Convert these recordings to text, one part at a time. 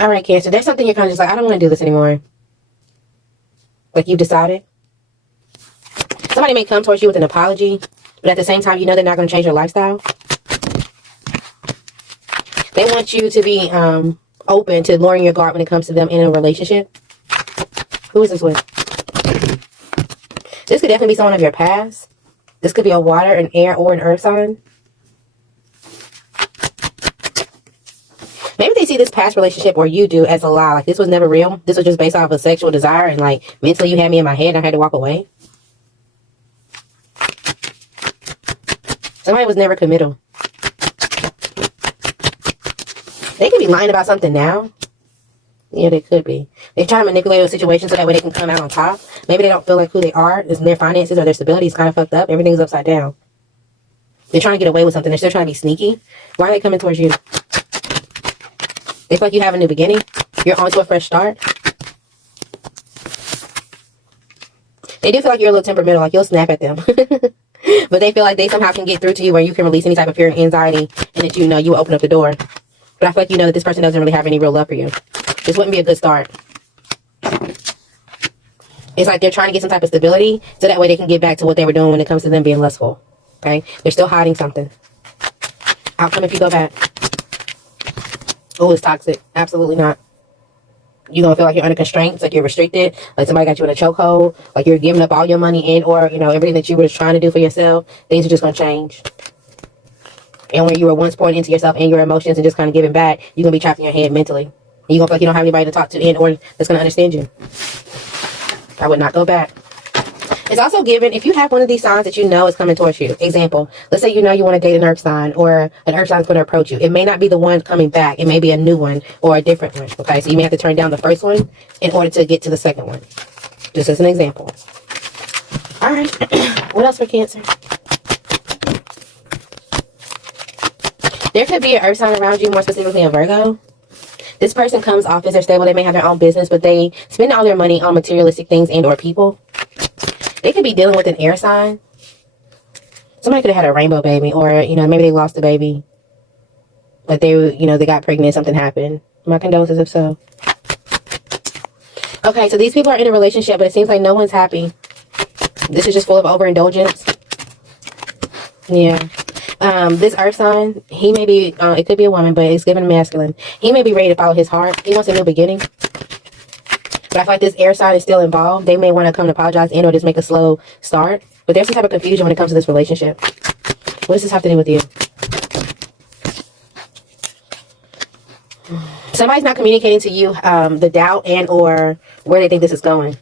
All right, Cancer. There's something you're kind of just like, I don't want to do this anymore. Like you've decided. Somebody may come towards you with an apology, but at the same time, you know they're not going to change your lifestyle. They want you to be open to lowering your guard when it comes to them in a relationship. Who is this with? This could definitely be someone of your past. This could be a water, an air, or an earth sign. Maybe they see this past relationship, or you do, as a lie. Like this was never real. This was just based off of sexual desire, and like mentally you had me in my head and I had to walk away. Somebody was never committal. They could be lying about something now. Yeah, they could be. They're trying to manipulate a situation so that way they can come out on top. Maybe they don't feel like who they are. Their finances or their stability is kind of fucked up. Everything's upside down. They're trying to get away with something. They're still trying to be sneaky. Why are they coming towards you? They feel like you have a new beginning. You're on to a fresh start. They do feel like you're a little temperamental. Like you'll snap at them. But they feel like they somehow can get through to you where you can release any type of fear and anxiety. And that you know you will open up the door. But I feel like you know that this person doesn't really have any real love for you. This wouldn't be a good start. It's like they're trying to get some type of stability so that way they can get back to what they were doing when it comes to them being lustful. Okay? They're still hiding something. Outcome if you go back. Oh, it's toxic. Absolutely not. You're going to feel like you're under constraints, like you're restricted, like somebody got you in a chokehold, like you're giving up all your money and or, you know, everything that you were trying to do for yourself. Things are just going to change. And when you were once pouring into yourself and your emotions and just kind of giving back, you're going to be trapped in your head mentally. You're going to feel like you don't have anybody to talk to and or that's going to understand you. I would not go back. It's also given, if you have one of these signs that you know is coming towards you. Example, let's say you know you want to date an earth sign or an earth sign is going to approach you. It may not be the one coming back. It may be a new one or a different one. Okay, so you may have to turn down the first one in order to get to the second one. Just as an example. All right. What else for Cancer? There could be an earth sign around you, more specifically a Virgo. This person comes off as they're stable. They may have their own business, but they spend all their money on materialistic things and or people. They could be dealing with an air sign. Somebody could have had a rainbow baby, or, you know, maybe they lost a baby. But they, you know, they got pregnant, something happened. My condolences if so. Okay, so these people are in a relationship, but it seems like no one's happy. This is just full of overindulgence. Yeah. This earth sign, he may be, it could be a woman, but it's given masculine. He may be ready to follow his heart. He wants a new beginning. But I feel like this air sign is still involved. They may want to come and apologize and or just make a slow start. But there's some type of confusion when it comes to this relationship. What does this have to do with you? Somebody's not communicating to you the doubt and or where they think this is going.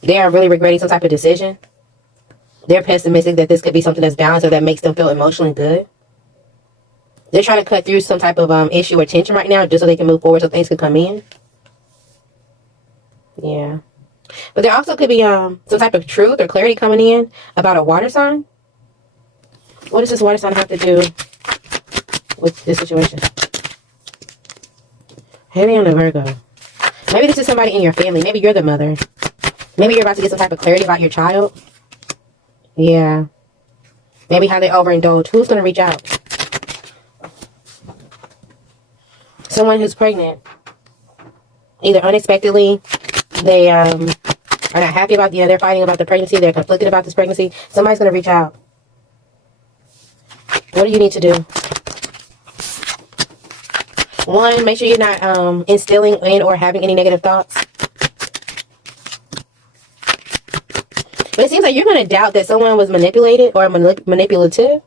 They are really regretting some type of decision. They're pessimistic that this could be something that's balanced or that makes them feel emotionally good. They're trying to cut through some type of issue or tension right now just so they can move forward so things can come in. Yeah. But there also could be some type of truth or clarity coming in about a water sign. What does this water sign have to do with this situation? Heavy on the Virgo. Maybe this is somebody in your family. Maybe you're the mother. Maybe you're about to get some type of clarity about your child. Yeah. Maybe how they overindulge. Who's going to reach out? Someone who's pregnant. Either unexpectedly, they are not happy about, they're fighting about the pregnancy. They're conflicted about this pregnancy. Somebody's going to reach out. What do you need to do? One, make sure you're not instilling in or having any negative thoughts. But it seems like you're going to doubt that someone was manipulated or manipulative.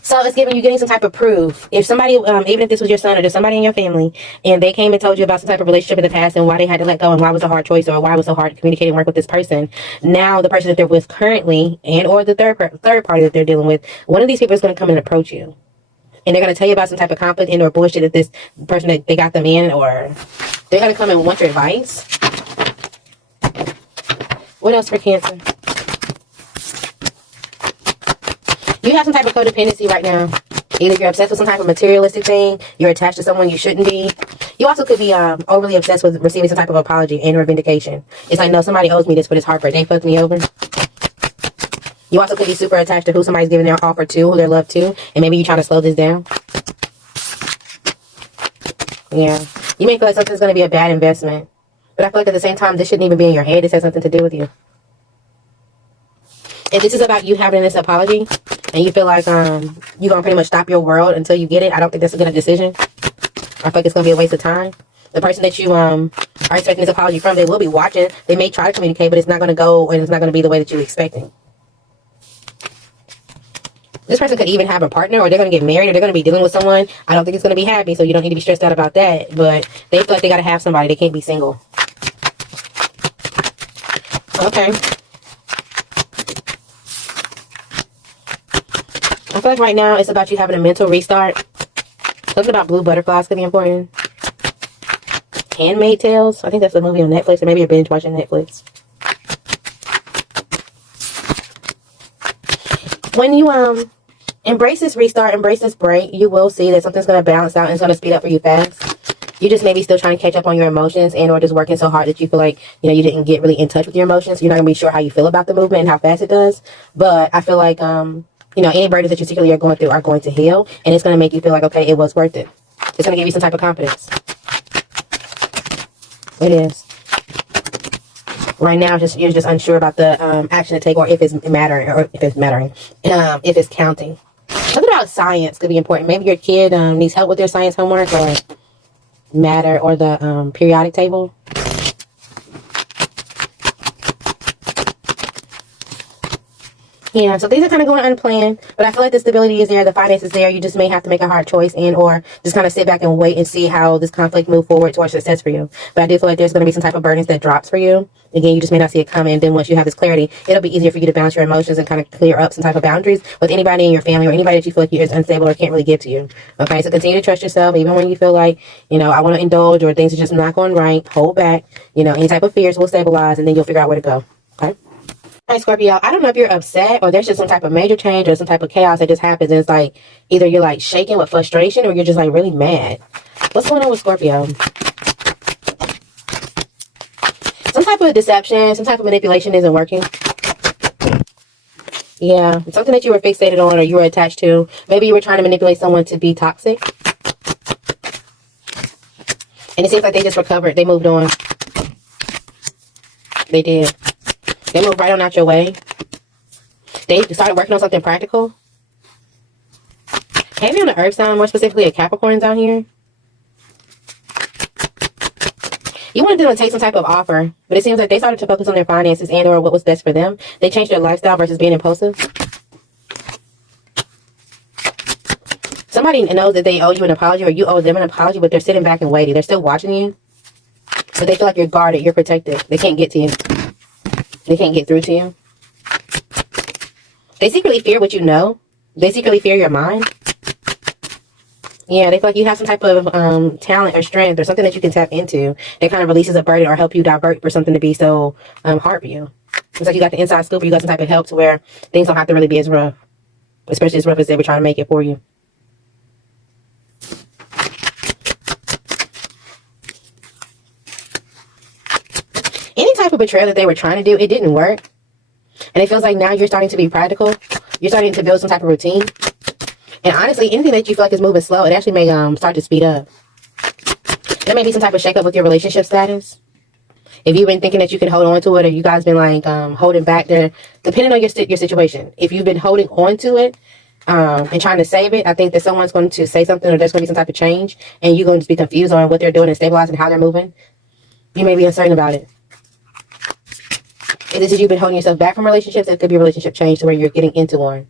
So it's giving you getting some type of proof. If somebody, even if this was your son or just somebody in your family, and they came and told you about some type of relationship in the past and why they had to let go and why it was a hard choice or why it was so hard to communicate and work with this person. Now the person that they're with currently and or the third party that they're dealing with, one of these people is going to come and approach you. And they're going to tell you about some type of conflict and or bullshit that this person that they got them in, or they're going to come and want your advice. What else for Cancer? You have some type of codependency right now. Either you're obsessed with some type of materialistic thing, you're attached to someone you shouldn't be. You also could be overly obsessed with receiving some type of apology and or vindication. It's like, no, somebody owes me this for this heartbreak. They fucked me over. You also could be super attached to who somebody's giving their offer to, who they're loved to, and maybe you're trying to slow this down. Yeah. You may feel like something's going to be a bad investment. But I feel like at the same time, this shouldn't even be in your head. This has something to do with you. If this is about you having this apology, and you feel like you're going to pretty much stop your world until you get it, I don't think that's a good decision. I feel like it's going to be a waste of time. The person that you are expecting this apology from, they will be watching. They may try to communicate, but it's not going to go, and it's not going to be the way that you're expecting. This person could even have a partner, or they're going to get married, or they're going to be dealing with someone. I don't think it's going to be happy, so you don't need to be stressed out about that. But they feel like they got to have somebody. They can't be single. Okay. I feel like right now it's about you having a mental restart. Something about blue butterflies could be important. Handmaid's Tales. I think that's a movie on Netflix, or maybe you're binge watching Netflix. When you embrace this restart, embrace this break, you will see that something's going to balance out and it's going to speed up for you fast. You just maybe still trying to catch up on your emotions, and or just working so hard that you feel like, you know, you didn't get really in touch with your emotions. You're not going to be sure how you feel about the movement and how fast it does. But I feel like, you know, any burdens that you secretly are going through are going to heal, and it's going to make you feel like, okay, it was worth it. It's going to give you some type of confidence. It is. Right now, you're just unsure about the action to take, or if it's mattering, if it's counting. Something about science could be important. Maybe your kid needs help with their science homework, or matter, or the periodic table. Yeah, so things are kind of going unplanned, but I feel like the stability is there, the finance is there. You just may have to make a hard choice, and or just kind of sit back and wait and see how this conflict move forward towards success for you. But I do feel like there's going to be some type of burdens that drops for you. Again, you just may not see it coming. And then once you have this clarity, it'll be easier for you to balance your emotions and kind of clear up some type of boundaries with anybody in your family, or anybody that you feel like is unstable or can't really give to you. Okay, so continue to trust yourself, even when you feel like, you know, I want to indulge, or things are just not going right. Hold back. You know, any type of fears will stabilize, and then you'll figure out where to go. Okay. All right, Scorpio, I don't know if you're upset, or there's just some type of major change or some type of chaos that just happens. And it's like either you're like shaking with frustration, or you're just like really mad. What's going on with Scorpio? Some type of deception, some type of manipulation isn't working. Yeah, something that you were fixated on, or you were attached to. Maybe you were trying to manipulate someone to be toxic. And it seems like they just recovered. They moved on. They did. They moved right on out your way. They started working on something practical. Heavy on the earth sign, more specifically a Capricorn down here. You wanted them to take some type of offer, but it seems like they started to focus on their finances and or what was best for them. They changed their lifestyle versus being impulsive. Somebody knows that they owe you an apology, or you owe them an apology, but they're sitting back and waiting. They're still watching you, but they feel like you're guarded, you're protected. They can't get to you. They can't get through to you. They secretly fear what you know. They secretly fear your mind. Yeah, they feel like you have some type of talent or strength or something that you can tap into that kind of releases a burden or help you divert for something to be so hard for you. It's like you got the inside scoop, or you got some type of help to where things don't have to really be as rough. Especially as rough as they were trying to make it for you. Any type of betrayal that they were trying to do, it didn't work. And it feels like now you're starting to be practical. You're starting to build some type of routine. And honestly, anything that you feel like is moving slow, it actually may start to speed up. There may be some type of shakeup with your relationship status. If you've been thinking that you can hold on to it, or you guys been like holding back there, depending on your situation. If you've been holding on to it and trying to save it, I think that someone's going to say something, or there's going to be some type of change, and you're going to be confused on what they're doing and stabilizing how they're moving. You may be uncertain about it. If this is you've been holding yourself back from relationships, it could be a relationship change to where you're getting into one.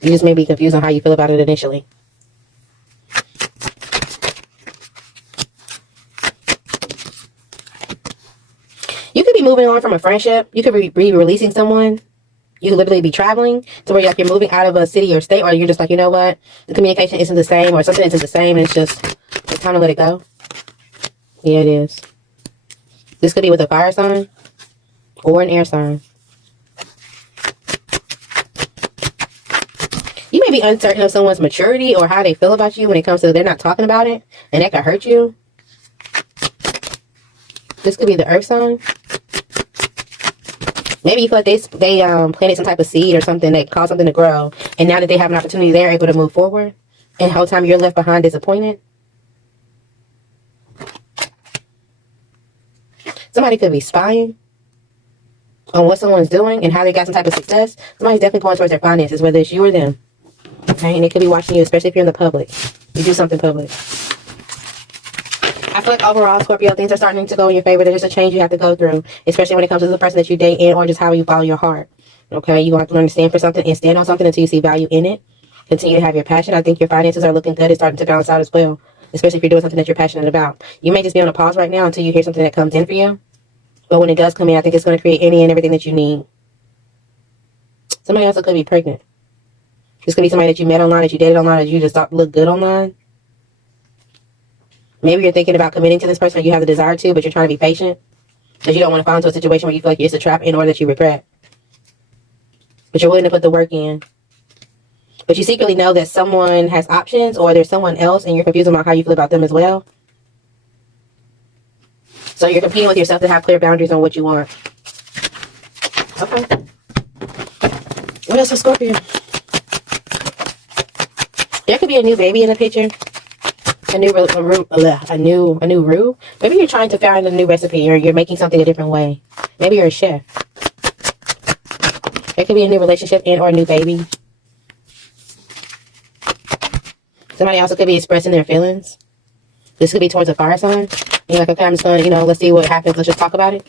You just may be confused on how you feel about it initially. You could be moving on from a friendship. You could be releasing someone. You could literally be traveling to where you're moving out of a city or state, or you're just like, you know what? The communication isn't the same, or something isn't the same. And it's time to let it go. Yeah, it is. This could be with a fire sign or an air sign. You may be uncertain of someone's maturity or how they feel about you when it comes to they're not talking about it, and that could hurt you. This could be the earth sign. Maybe you feel like they planted some type of seed or something that caused something to grow, and now that they have an opportunity, they're able to move forward, and the whole time you're left behind disappointed. Somebody could be spying on what someone is doing and how they got some type of success. Somebody's definitely going towards their finances, whether it's you or them. Okay, and they could be watching you, especially if you're in the public. You do something public. I feel like overall, Scorpio, things are starting to go in your favor. There's just a change you have to go through, especially when it comes to the person that you date and or just how you follow your heart. Okay, you're going to have to learn to stand for something and stand on something until you see value in it. Continue to have your passion. I think your finances are looking good. It's starting to balance out as well, especially if you're doing something that you're passionate about. You may just be on a pause right now until you hear something that comes in for you. But when it does come in, I think it's going to create any and everything that you need. Somebody also could be pregnant. This could be somebody that you met online, that you dated online, that you just thought looked good online. Maybe you're thinking about committing to this person, or you have the desire to, but you're trying to be patient because you don't want to fall into a situation where you feel like it's a trap in or that you regret. But you're willing to put the work in. But you secretly know that someone has options, or there's someone else, and you're confused about how you feel about them as well. So you're competing with yourself to have clear boundaries on what you want. Okay. What else for Scorpio? There could be a new baby in the picture. A new roux. Maybe you're trying to find a new recipe, or you're making something a different way. Maybe you're a chef. There could be a new relationship and or a new baby. Somebody also could be expressing their feelings. This could be towards a fire sign. You're like, okay, I'm just going to, let's see what happens. Let's just talk about it.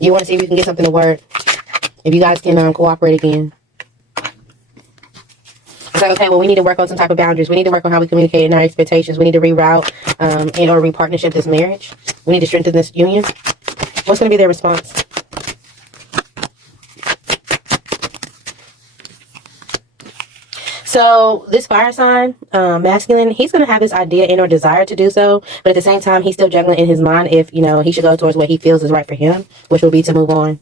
You want to see if you can get something to work. If you guys can cooperate again. It's like, okay, well, we need to work on some type of boundaries. We need to work on how we communicate and our expectations. We need to reroute and or repartnership this marriage. We need to strengthen this union. What's going to be their response? So this fire sign, masculine, he's going to have this idea and or desire to do so. But at the same time, he's still juggling in his mind if, he should go towards what he feels is right for him, which will be to move on.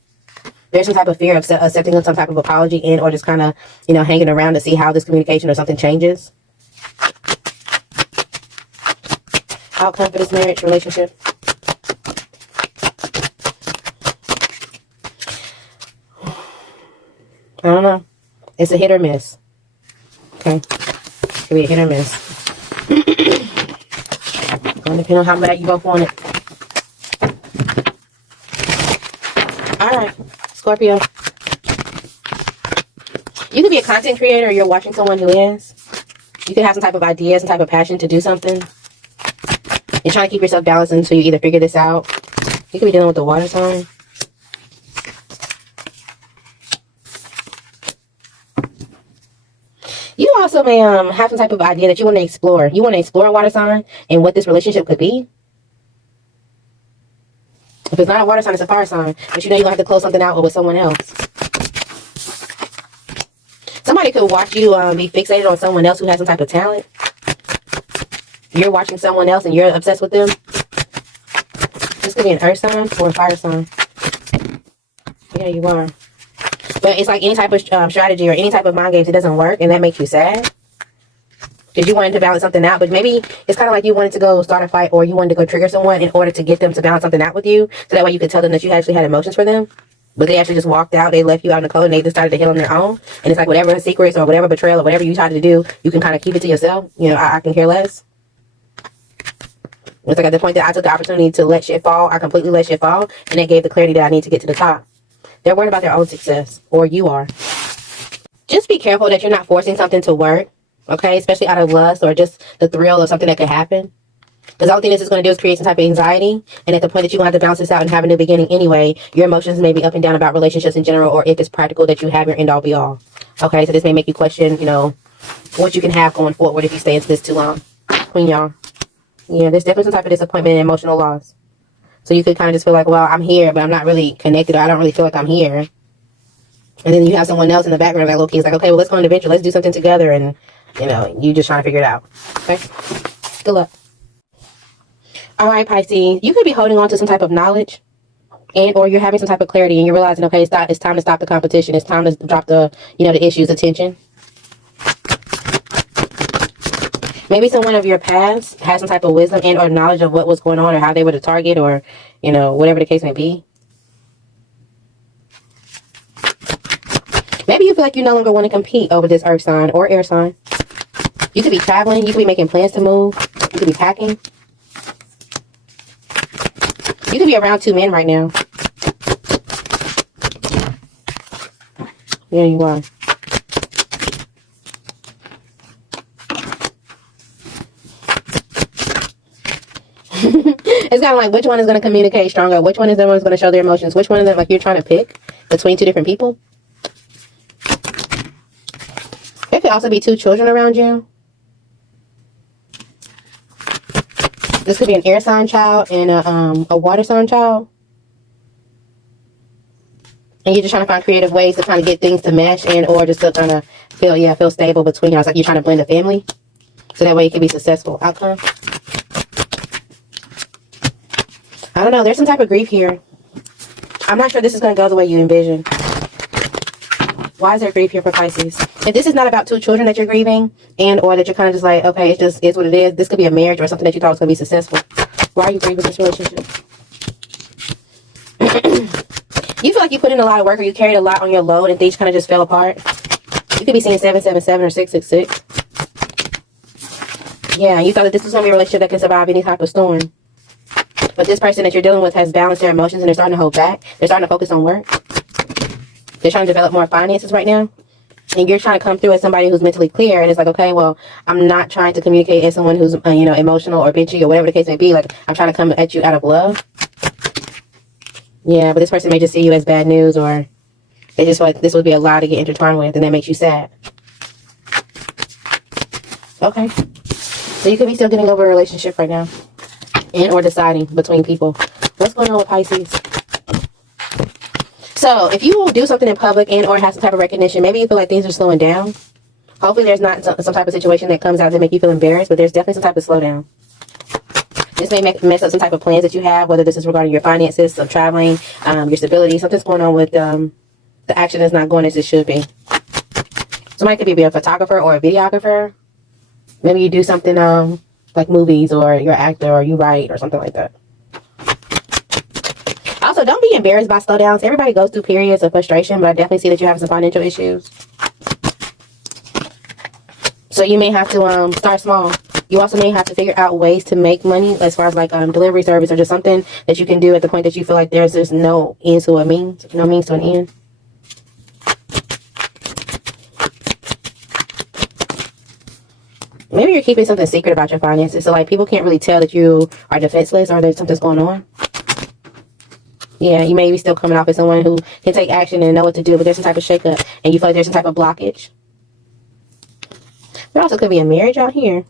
There's some type of fear of accepting some type of apology and or just kind of, hanging around to see how this communication or something changes. Outcome for this marriage relationship. I don't know. It's a hit or miss. Okay. Could be a hit or miss. Gonna depend on how bad you both want it. Alright, Scorpio. You could be a content creator, or you're watching someone who is. You could have some type of idea, some type of passion to do something. You're trying to keep yourself balanced until you either figure this out. You could be dealing with the water sign. You also may have some type of idea that you want to explore. You want to explore a water sign and what this relationship could be. If it's not a water sign, it's a fire sign. But you're going to have to close something out with someone else. Somebody could watch you be fixated on someone else who has some type of talent. You're watching someone else and you're obsessed with them. This could be an earth sign or a fire sign. Yeah, you are. But it's like any type of strategy or any type of mind games, it doesn't work, and that makes you sad. Because you wanted to balance something out, but maybe it's kind of like you wanted to go start a fight, or you wanted to go trigger someone in order to get them to balance something out with you. So that way you could tell them that you actually had emotions for them. But they actually just walked out, they left you out in the cold, and they decided to heal on their own. And it's like whatever secrets or whatever betrayal or whatever you tried to do, you can kind of keep it to yourself. I can care less. It's like at the point that I took the opportunity to let shit fall, I completely let shit fall, and it gave the clarity that I need to get to the top. They're worried about their own success, or you are. Just be careful that you're not forcing something to work, okay? Especially out of lust or just the thrill of something that could happen. Because the only thing this is going to do is create some type of anxiety. And at the point that you're going to have to balance this out and have a new beginning anyway, your emotions may be up and down about relationships in general, or if it's practical that you have your end all be all. Okay, so this may make you question, what you can have going forward if you stay into this too long. Queen, y'all. Yeah, there's definitely some type of disappointment and emotional loss. So you could kind of just feel like, well, I'm here, but I'm not really connected, or I don't really feel like I'm here. And then you have someone else in the background, like, okay, it's like, okay, well, let's go on an adventure. Let's do something together. And, you just trying to figure it out. Okay? Good luck. All right, Pisces. You could be holding on to some type of knowledge, and or you're having some type of clarity, and you're realizing, okay, it's time to stop the competition. It's time to drop the issues, attention. Maybe someone of your past has some type of wisdom and or knowledge of what was going on, or how they were the target, or, whatever the case may be. Maybe you feel like you no longer want to compete over this earth sign or air sign. You could be traveling. You could be making plans to move. You could be packing. You You could be around 2 men right now. Yeah, you are. It's kind of like, which one is going to communicate stronger? Which one is the one who's going to show their emotions? Which one of them, like, you're trying to pick between 2 different people? There could also be 2 children around you. This could be an air sign child and a water sign child. And you're just trying to find creative ways to kind of get things to mesh and or just to kind of feel stable between y'all. It's like you're trying to blend a family. So that way it can be successful outcome. I don't know. There's some type of grief here. I'm not sure this is going to go the way you envision. Why is there grief here for Pisces? If this is not about 2 children that you're grieving and or that you're kind of just like, okay, it just is what it is. This could be a marriage or something that you thought was going to be successful. Why are you grieving this relationship? You feel like you put in a lot of work or you carried a lot on your load and things kind of just fell apart. You could be seeing 777 or 666. Yeah, you thought that this was going to be a relationship that can survive any type of storm. But this person that you're dealing with has balanced their emotions and they're starting to hold back. They're starting to focus on work. They're trying to develop more finances right now. And you're trying to come through as somebody who's mentally clear. And it's like, okay, well, I'm not trying to communicate as someone who's, emotional or bitchy or whatever the case may be. Like, I'm trying to come at you out of love. Yeah, but this person may just see you as bad news or they just feel like this would be a lie to get intertwined with and that makes you sad. Okay. So you could be still getting over a relationship right now. And or deciding between people. What's going on with Pisces? So if you do something in public and or have some type of recognition, maybe you feel like things are slowing down. Hopefully there's not some type of situation that comes out that make you feel embarrassed, but there's definitely some type of slowdown. This may mess up some type of plans that you have, whether this is regarding your finances, some traveling, your stability. Something's going on with the action is not going as it should be. Somebody could be a photographer or a videographer. Maybe you do something like movies or you're an actor or you write or something like that. Also, don't be embarrassed by slowdowns. Everybody goes through periods of frustration, but I definitely see that you're having some financial issues. So you may have to start small. You also may have to figure out ways to make money as far as like delivery service or just something that you can do at the point that you feel like there's just no end to a means, no means to an end. Maybe you're keeping something secret about your finances. So like people can't really tell that you are defenseless or there's something's going on. Yeah, you may be still coming off as someone who can take action and know what to do, but there's some type of shakeup and you feel like there's some type of blockage. There also could be a marriage out here.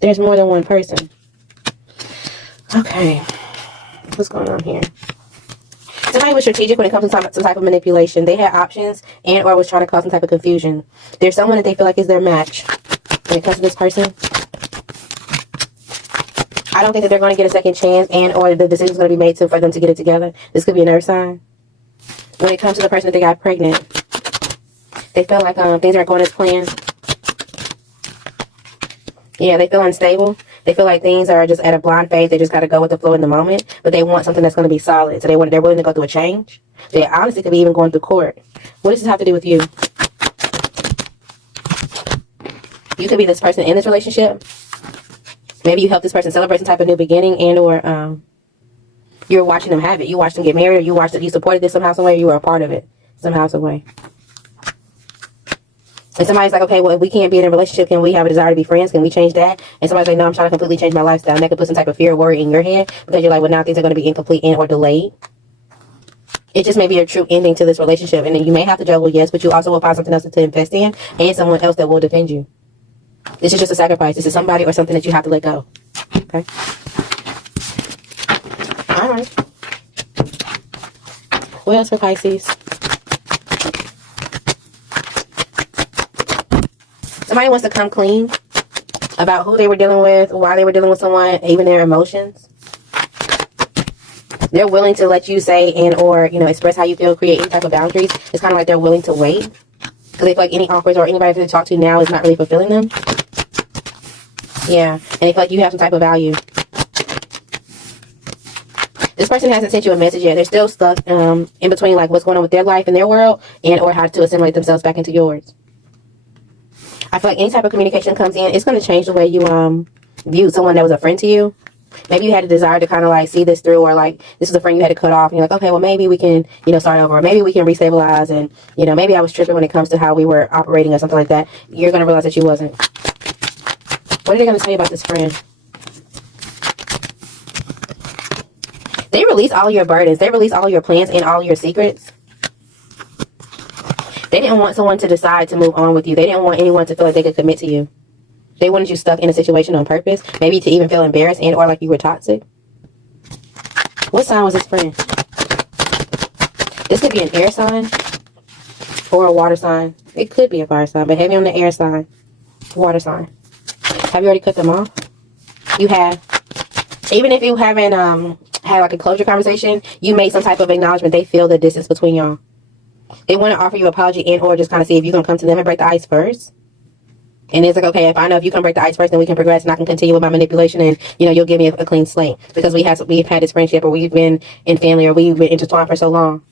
There's more than one person. Okay. What's going on here? Somebody was strategic when it comes to some type of manipulation. They had options and or was trying to cause some type of confusion. There's someone that they feel like is their match when it comes to this person. I don't think that they're going to get a second chance and or the decision is going to be made for them to get it together. This could be another sign. When it comes to the person that they got pregnant, they feel like things aren't going as planned. Yeah, they feel unstable. They feel like things are just at a blind phase. They just got to go with the flow in the moment. But they want something that's going to be solid. So they're willing to go through a change. They honestly could be even going through court. What does this have to do with you? You could be this person in this relationship. Maybe you help this person celebrate some type of new beginning and or you're watching them have it. You watched them get married or you supported this somehow, some way. You were a part of it somehow, some way. And somebody's like, okay, well, if we can't be in a relationship, can we have a desire to be friends? Can we change that? And somebody's like, no, I'm trying to completely change my lifestyle. And that could put some type of fear or worry in your head because you're like, well, now things are going to be incomplete and or delayed. It just may be a true ending to this relationship. And then you may have to juggle, yes, but you also will find something else to invest in and someone else that will defend you. This is just a sacrifice. This is somebody or something that you have to let go. Okay. All right. What else for Pisces? Somebody wants to come clean about who they were dealing with, why they were dealing with someone, even their emotions. They're willing to let you say and or, express how you feel, create any type of boundaries. It's kind of like they're willing to wait. Because they feel like any offers or anybody to talk to now is not really fulfilling them. Yeah, and they feel like you have some type of value. This person hasn't sent you a message yet. They're still stuck in between like what's going on with their life and their world and or how to assimilate themselves back into yours. I feel like any type of communication comes in, it's going to change the way you view someone that was a friend to you. Maybe you had a desire to kind of like see this through, or like this is a friend you had to cut off and you're like, okay, well maybe we can, you know, start over, or maybe we can restabilize, and you know, maybe I was tripping when it comes to how we were operating or something like that. You're going to realize that you wasn't. What are they going to tell you about this friend? They release all your burdens. They release all your plans and all your secrets. They didn't want someone to decide to move on with you. They didn't want anyone to feel like they could commit to you. They wanted you stuck in a situation on purpose. Maybe to even feel embarrassed and or like you were toxic. What sign was this friend? This could be an air sign or a water sign. It could be a fire sign, but heavy on the air sign. Water sign. Have you already cut them off? You have. Even if you haven't had like a closure conversation, you made some type of acknowledgement. They feel the distance between y'all. They want to offer you an apology and or just kind of see if you're going to come to them and break the ice first. And it's like, okay, if I know if you can break the ice first, then we can progress and I can continue with my manipulation, and, you know, you'll give me a clean slate. Because we've had this friendship, or we've been in family, or we've been intertwined for so long.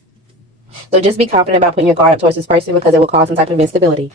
So just be confident about putting your guard up towards this person, because it will cause some type of instability.